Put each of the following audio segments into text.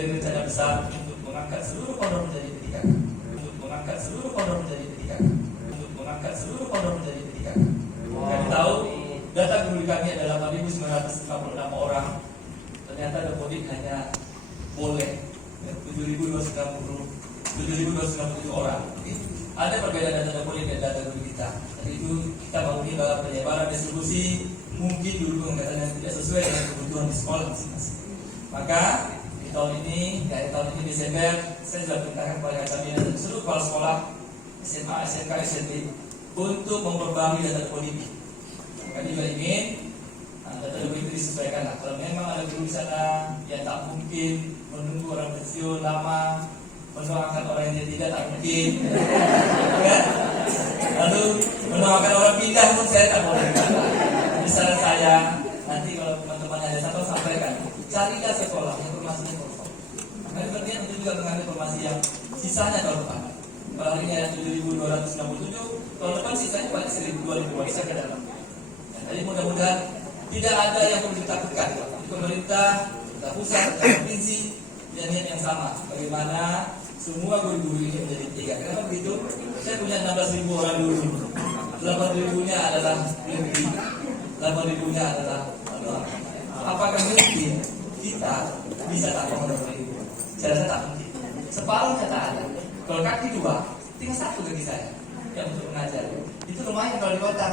dari rencana besar untuk mengangkat seluruh pondok menjadi pendidikan, untuk mengangkat seluruh pondok menjadi pendidikan, untuk mengangkat seluruh pondok menjadi pendidikan. Kami tahu data guru kami adalah 4.956 orang. Ternyata Dapodik hanya boleh 7.297 orang. Jadi, ada perbedaan data Dapodik dan data guru kita. Jadi itu kita bangun bahwa penyebaran distribusi mungkin dulu pengangkatan yang tidak sesuai dengan kebutuhan di sekolah masing-masing. Maka di tahun ini Desember saya sudah perintahkan kepada kami dan seluruh kepala sekolah SMA, SMK, SMP untuk memperbarui data Dapodik. Kami juga ingin data Dapodik itu disesuaikan lah. Kalau memang ada guru di sana yang tak mungkin menunggu orang pensiun lama, mendoakan orang yang tidak tak mungkin, kan? Lalu mendoakan orang pindah pun saya tak boleh. Misalnya saya nanti kalau teman-teman ada satu sampaikan, carilah sekolah yang informasinya kosong. Kami berniat untuk juga mengambil informasi yang sisanya tahun depan. Kalau hari ini ada 7.267, tahun depan sisanya paling 1.000-2.000 bisa ke dalam. Jadi mudah-mudahan tidak ada yang perlu ditakutkan. Pemerintah, pusat, provinsi, dan yang sama. Bagaimana semua guru-guru ini menjadi 3. Kenapa begitu? Saya punya 16.000 orang guru. 8.000-nya adalah negeri, 8.000-nya adalah luar. Apakah mungkin kita bisa tak mengurangi? Saya rasa tak mungkin. Separuhnya tak ada. Kalau kaki 2, tinggal 1 kaki saya yang untuk mengajar. Itu lumayan kalau di kota.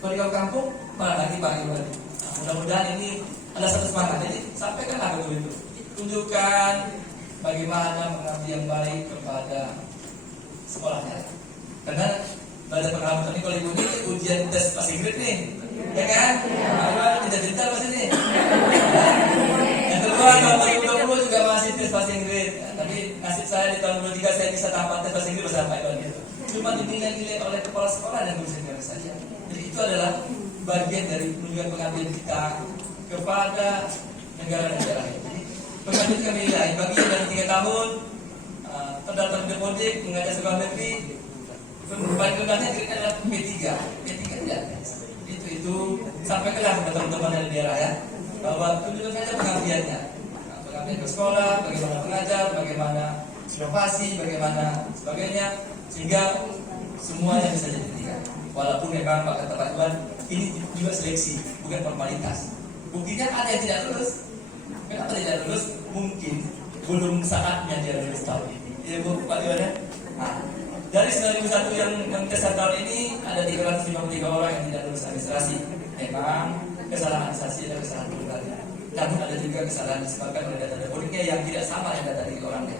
Kalau di kampung, malah lagi pagi. Mudah-mudahan ini ada satu semangat. Jadi sampaikanlah betul itu. Tunjukkan bagaimana mengabdi yang baik kepada sekolahnya. Karena pada pengalaman ini kalau ibu ini ujian tes bahasa Inggris nih, ya kan? Tidak pintar bahasa ini. Yang kedua tahun 2020 juga masih tes bahasa Inggris. Tapi nasib saya di tahun 2023 saya bisa tamat tes bahasa Inggris bersama Pak Iwan gitu. Cuma dinilai oleh kepala sekolah dan guru senior saja. Jadi itu adalah bagian dari menunjukkan pengabdian kita kepada negara-negara ini. Pengabdian kami nilai bagi yang dari 3 tahun terdaftar di Dapodik mengajar sekolah negeri. Paling rendahnya kira adalah P3 tidak. Itu sampaikanlah kepada teman-teman dari daerah ya, bahwa tunjukkan saja pengabdiannya, pengabdian ke sekolah, bagaimana mengajar, bagaimana inovasi, bagaimana sebagainya, sehingga semuanya bisa jadi pendidikan. Walaupun memang kata Pak Iwan, ini juga seleksi, bukan formalitas. Buktinya ada yang tidak lulus. Kenapa tidak lulus? Mungkin belum saatnya dia lulus tahun ini. Ya Bu, Pak Iwan ya. Nah, dari 9.001 yang tes tahun ini ada 353 orang yang tidak lulus administrasi. Memang kesalahan administrasi dan kesalahan pribadi. Namun ada juga kesalahan disebabkan oleh data Dapodiknya yang tidak sama dengan data dari orangnya.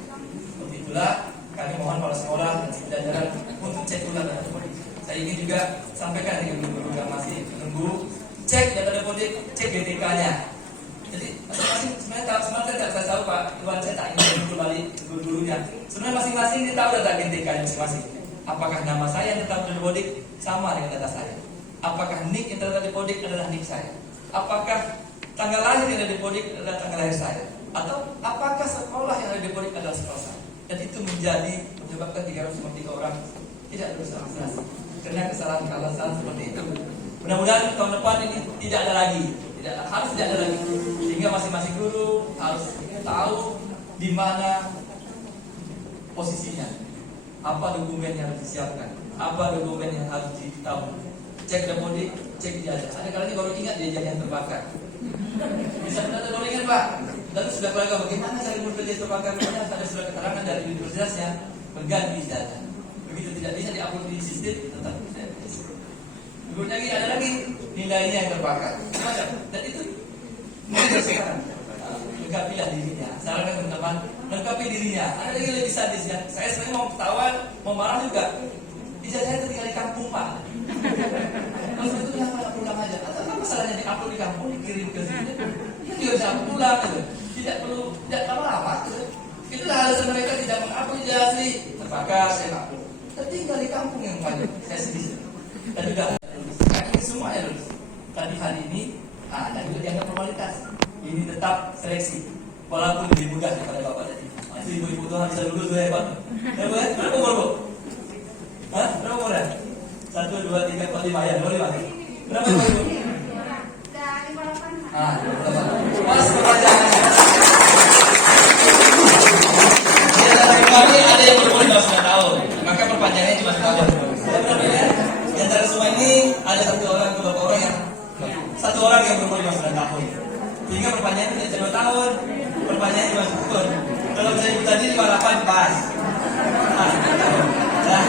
Untuk itulah kami mohon para sekolah dan jajaran untuk cek ulang data Dapodik. Saya ingin juga sampaikan dengan guru-guru yang masih menunggu, cek data Dapodik, cek GTK-nya. Jadi masing-masing sebenarnya tidak saya tahu Pak Iwan, saya tak ingin kembali guru-gurunya. Sebenarnya masing-masing ini tahu data GTK-nya masing-masing. Apakah nama saya yang tetap di Dapodik sama dengan data saya? Apakah NIK yang terdapat di Dapodik adalah NIK saya? Apakah tanggal lahir yang ada di Dapodik adalah tanggal lahir saya? Atau apakah sekolah yang ada di Dapodik adalah sekolah saya? Dan itu menyebabkan 353 orang tidak lulus administrasi karena kesalahan seperti itu. Mudah-mudahan tahun depan ini tidak ada lagi, harus tidak ada lagi, sehingga masing-masing guru harus tahu di mana posisinya, apa dokumen yang harus disiapkan, apa dokumen yang harus ditahu. Cek Dapodik, cek ijazah. Ada kalanya baru ingat ijazah yang terbakar. Bisa benar baru ingat Pak. Lalu sudah keluarga bagaimana cara bekerja terbakar? Ada surat keterangan dari universitasnya mengganti ijazah. Begitu tidak bisa diupload di sistem, tetap tidak bisa. Berikutnya lagi ada lagi nilainya yang terbakar. Macam. Dan itu mudah sekarang. Lengkapilah dirinya. Sarankan teman-teman, lengkapi dirinya. Ada lagi lebih sadis ya. Saya sebenarnya mau ketawa, mau marah juga. Ijazahnya tinggal di kampung Pak. Kalau itu kenapa nggak pulang aja? Atau apa masalahnya diupload di kampung, dikirim ke sini? Itu juga bisa pulang gitu. Tidak perlu, tidak lama-lama gitu. Itulah alasan mereka tidak mengupload ijazah asli. Terbakar, saya upload. Tinggal di kampung yang banyak. Saya sedih. Dan sudah lulus. Ini semuanya lulus. Tadi hari ini, dan juga dianggap formalitas. Ini tetap seleksi. Walaupun lebih mudah daripada Bapak tadi. Itu ibu-ibu Tuhan bisa lulus tuh hebat. Hebat? Berapa umur Bu? Hah? Berapa umur ya? 1, 2, 3, 4, 5 ya? 25. Berapa umur Ibu? Udah 58. 58. Mas, ibu tadi 58 pas. Nah,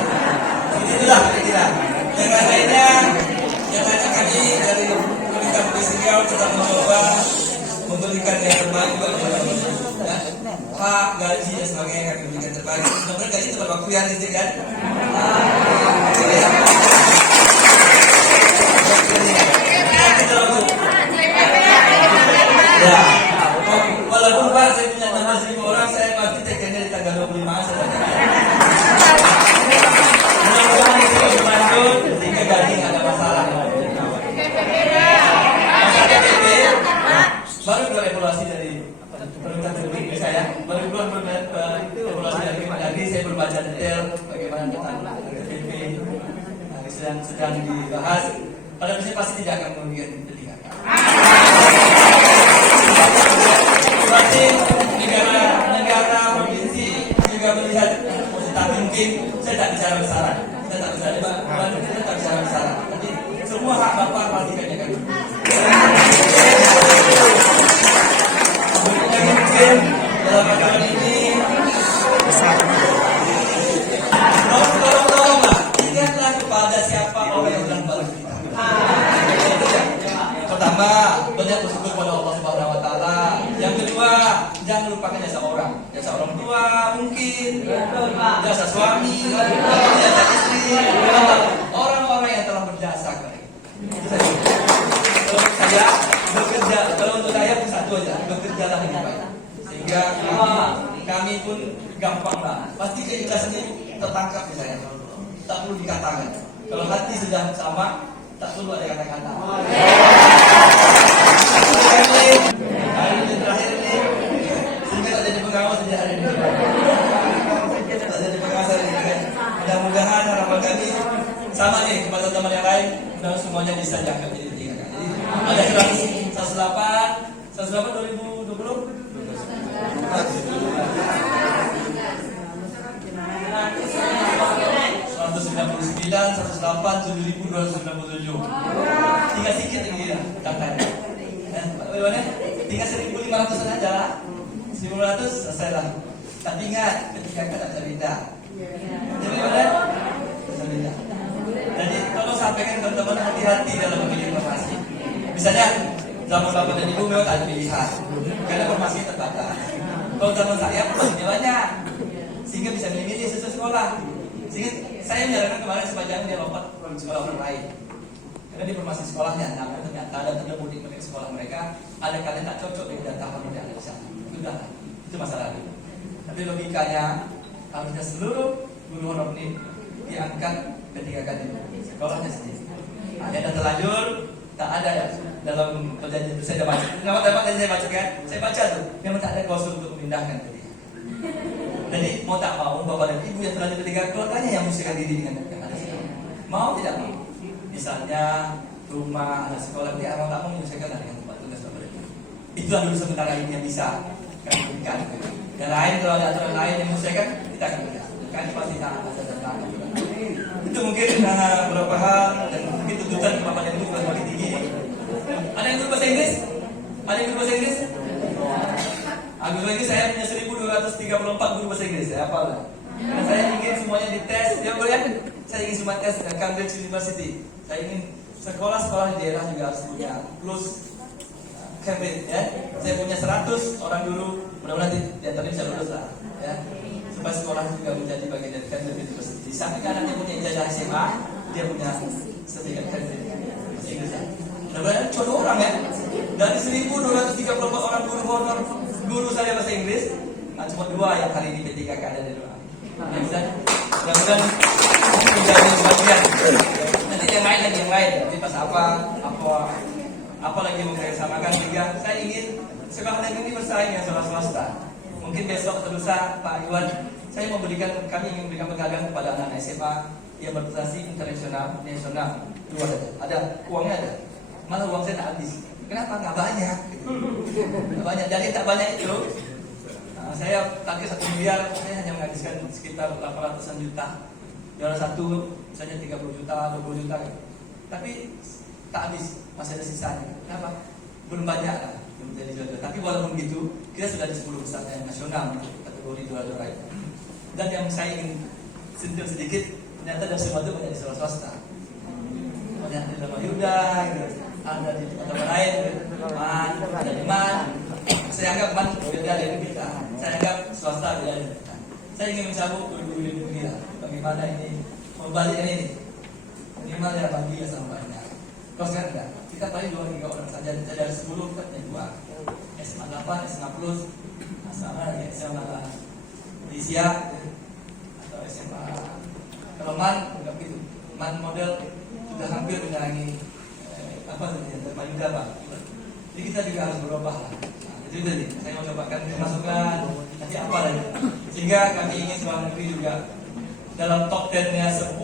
itulah kira-kira. Yang lainnya kami dari Komite Polisial tetap mencoba memberikan yang terbaik buat hak, gaji dan sebagainya kami berikan terbaik. Sebenarnya gaji itu berwaktu ya, Rizky kan? Ya, walaupun Pak saya punya nama 1.000 orang, saya pasti tekannya di tanggal 25 saya. Mudah-mudahan itu berlanjut sehingga gaji nggak ada masalah. Masa KTP baru berevaluasi dari pemerintah publik saya, baru keluar evaluasi dari Kemendagri, saya berbaca detail bagaimana tentang KTP sedang dibahas. Pada prinsipnya pasti tidak akan merugikan pendidikan. Berarti negara provinsi juga melihat tapi mungkin saya tak bicara besaran, saya tak bicara besaran. Nanti semua hak bapak pasti kami akan. Mungkin dalam acara ini tolonglah ingatlah kepada siapa orang yang sedang balas kita. Pertama, banyak bersyukur pada Allah Subhanahu Wa Taala. Yang kedua, jangan lupakan jasa orang tua mungkin, jasa suami, jasa istri, orang-orang yang telah berjasa kepada kita. Saya bekerja, kalau untuk saya satu aja, bekerjalah dengan baik. Sehingga kami pun gampang lah. Pasti keikhlasan ini tertangkap di saya. Tak perlu dikatakan. Kalau hati sudah sama, tak perlu ada kata-kata. Hari ini terakhir ini, sehingga tak jadi pengawas sejak hari ini. Tak jadi pengawas hari ini. Mudah-mudahan harapan kami sama nih kepada teman yang lain, dan semuanya bisa diangkat jadi 3 kan. Jadi ada 108 2020. 199, 108, 7.297. Tinggal sedikit lagi ya, katanya. Bagaimana? Tinggal 1.500 aja lah. 1.500 selesai lah. Tapi ingat, ketika kita tak cerita. Jadi bagaimana? Cerita. Jadi tolong sampaikan teman-teman hati-hati dalam memilih informasi. Misalnya, zaman bapak dan ibu memang ada pilihan, karena informasi terbatas. Kalau zaman saya informasinya banyak, sehingga bisa memilih sesuai sekolah. Sehingga saya menyarankan kemarin supaya jangan dia lompat ke sekolah orang lain. Karena di informasi sekolahnya, namanya ternyata ada tidak mudik ke sekolah mereka, ada kalian tak cocok dengan data kamu tidak ada di sana. Itu masalah itu. Tapi logikanya harusnya seluruh guru honor ini diangkat ketika sekolahnya sendiri. Ada terlanjur, tak ada ya dalam perjanjian itu saya dah baca. Nama tadi saya baca kan? Saya baca tuh, memang tak ada klausul untuk memindahkan tadi. Jadi mau tak mau bapak dan ibu yang terlanjur ketika keluarganya yang mengusirkan diri dengan yang ada sekolah. Mau tidak mau. Misalnya rumah ada sekolah dia mau tak mau menyelesaikan dengan tempat tugas bapak dan ibu. Itulah dulu sementara ini yang bisa kami berikan. Yang lain kalau ada aturan lain yang menyelesaikan kita akan berikan. Kan pasti tak ada tentang itu mungkin beberapa hal dan mungkin tuntutan bapak dan ibu juga semakin tinggi. Ada yang guru bahasa Inggris? Ada yang guru bahasa Inggris? Guru lagi saya punya 1.234 guru bahasa Inggris. Saya hafal lah. Dan saya ingin semuanya dites. Ya boleh? Saya ingin semua tes dengan Cambridge University. Saya ingin sekolah-sekolah di daerah juga harus punya plus Cambridge. Ya. Saya punya 100 orang guru. Mudah-mudahan di antaranya bisa lulus lah. Ya. Supaya sekolah juga menjadi bagian dari Cambridge University. Di samping anaknya punya ijazah SMA, dia punya sertifikat Cambridge bahasa Inggris. Mudah-mudahan contoh orang ya. Dari 1.234 orang guru honor guru saya bahasa Inggris, cuma 2 yang hari ini P3K ada di rumah. Mudah-mudahan menjadi bagian. Nanti yang lain. Nanti pas apa lagi yang mau saya samakan juga. Saya ingin sekolah negeri ini bersaing dengan sekolah swasta. Mungkin besok atau lusa Pak Iwan, saya mau kami ingin memberikan penghargaan kepada anak SMA yang berprestasi internasional, nasional. 2 ada, uangnya ada. Malah uang saya tak habis. Kenapa? Nggak banyak. Nggak banyak. Jadi tak banyak itu. Saya target 1 miliar, saya hanya menghabiskan sekitar 800-an juta. Juara 1 misalnya 30 juta, 20 juta. Tapi tak habis, masih ada sisanya. Kenapa? Belum banyak lah, belum jadi juara. Tapi walaupun begitu, kita sudah di 10 besar yang nasional. kategori juara-juara itu. Dan yang saya ingin sentuh sedikit, ternyata dari semua itu banyak di sekolah swasta. Banyak di dalam Yuda, ada di tempat lain, ada di Man. Saya anggap Man beda dari kita. Saya anggap swasta beda dari kita. Saya ingin mencabut guru-guru di dunia. Bagaimana ini membalikkan ini? Minimal ya bagi sama banyak. Kalau sekarang enggak, kita paling 2-3 orang saja. Dari 10 kita punya 2. SMA 8, SMA Plus, sama ya SMA Malaysia atau SMA. Kalau Man enggak begitu. Man model sudah hampir menyayangi terpayuda Pak. Jadi kita juga harus berubah lah. Nah, itu tadi saya mau cobakan masukan nanti apa lagi. Sehingga kami ingin sekolah negeri juga dalam top 10-nya 10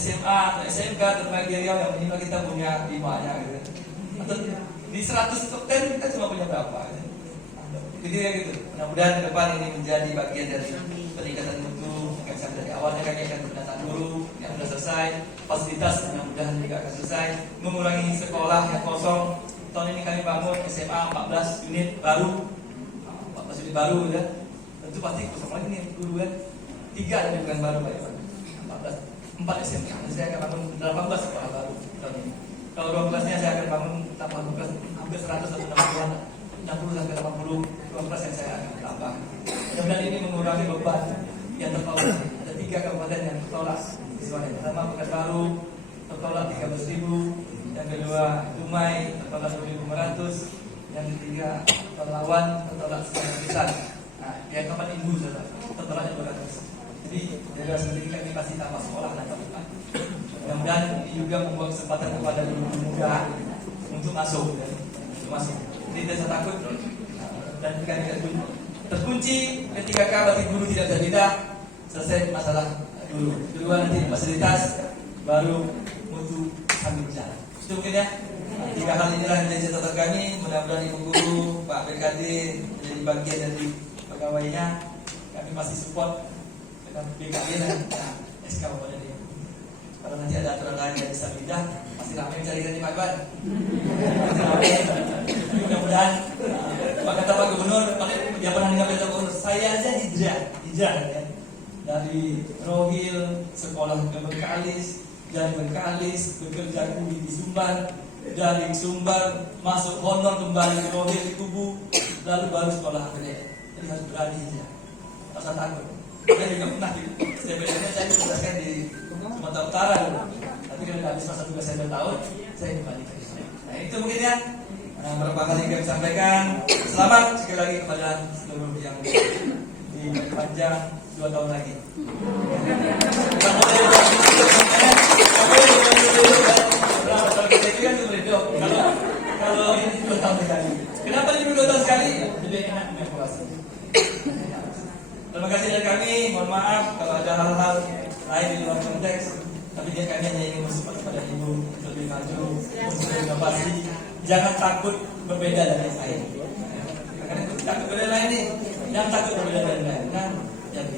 SMA atau SMK terbaik di Riau yang minimal kita punya 5-nya gitu. Atau di 100 top 10 kita cuma punya berapa gitu. Jadi ya gitu. Mudah-mudahan ke depan ini menjadi bagian dari peningkatan mutu. Dari awalnya kami akan mendatang guru yang sudah selesai, fasilitas mudah-mudahan juga akan selesai, mengurangi sekolah yang kosong. Tahun ini kami bangun SMA 14 unit baru, 14 unit baru ya. Tentu pasti kosong lagi nih guru kan. 3 ada bukan baru Pak Iwan. 4 SMA. Saya akan bangun 18 sekolah baru tahun ini. Kalau 12-nya saya akan bangun tambah 12 hampir 100 atau 60-an. 60 sampai 80 12 yang saya akan tambah. Mudah-mudahan ini mengurangi beban yang tertolak. Ada 3 kabupaten yang tertolak. Yang pertama Pekanbaru tertolak 13.000, yang kedua Dumai tertolak 2.500, yang ketiga Pelawan tertolak 9 juta. Nah, yang keempat Ibu saudara tertolaknya 200. Jadi dari sendiri kami pasti tambah sekolah dan kabupaten. Mudah-mudahan ini juga membuat kesempatan kepada guru muda untuk masuk. Jadi tidak usah takut dan kami terkunci ketika berarti guru tidak berbeda. Selesai masalah dulu. Kedua nanti fasilitas, baru mutu sambil berjalan. Itu mungkin ya. 3 hal inilah yang menjadi catatan kami. Mudah-mudahan ibu guru, Pak BKD menjadi bagian dari pegawainya. Kami masih support dengan BKD dan SK pada dia. Kalau nanti ada aturan lain yang bisa pindah, pasti ramai mencari dari Pak Iwan. Mudah-mudahan. Pak kata Pak Gubernur, dia pernah dengar kata Gubernur, saya aja hijrah ya. Dari Rohil, sekolah ke Bengkalis, dari Bengkalis bekerja kuli di Sumbar, dari Sumbar masuk honor kembali ke Rohil di Kubu, lalu baru sekolah PDN. Jadi harus berani ya, tak usah takut. Saya juga pernah di STPDN saya ditugaskan di Sumatera Utara, tapi kalau habis masa tugas saya 2 tahun, saya kembali ke sana. Nah itu mungkin ya. Beberapa kali kami sampaikan. Selamat sekali lagi kepada seluruh yang dipanjang 2 tahun lagi. Kalau ini 2 tahun sekali. Kenapa ini 2 tahun sekali? Jadi enak mengevaluasi. Terima kasih dari kami. Mohon maaf kalau ada hal-hal lain di luar konteks. Tapi kami hanya ingin mensupport kepada ibu untuk lebih maju, untuk inovasi. Jangan takut berbeda dari yang lain. Karena takut berbeda lain nih. Jangan takut berbeda dari yang lain. Kan? Jadi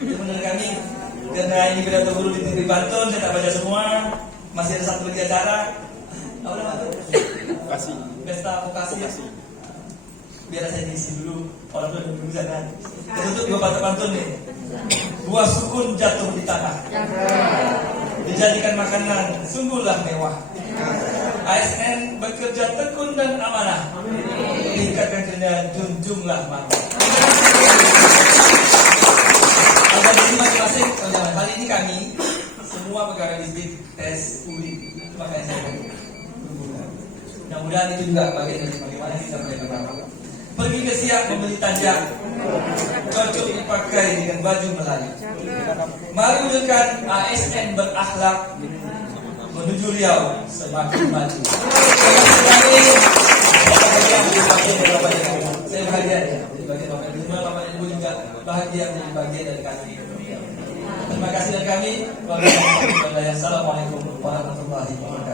itu menurut kami karena ini pidato guru di TV Banten, saya tak baca semua. Masih ada satu lagi acara. Apa nama itu? Pesta vokasi. Biar saya diisi dulu. Orang tua dulu sana. Tertutup di Bapak Pantun nih. Buah sukun jatuh di tanah. Dijadikan makanan, sungguhlah mewah. ASN bekerja tekun dan amanah. Tingkatkan kerja, junjunglah marwah. Ada di masing-masing. Kali ini kami semua pegawai distrik tes ULI. Makanya saya mudah-mudahan itu juga bagian dari bagaimana kita berkembang. Pergi ke siap membeli tanjak, cocok dipakai dengan baju Melayu. Mari wujudkan ASN berakhlak menuju Riau semakin maju. Saya bahagia ya, jadi bagian Bapak Ibu juga bahagia menjadi bagian dari kami. Terima kasih dari kami. Wassalamualaikum warahmatullahi wabarakatuh.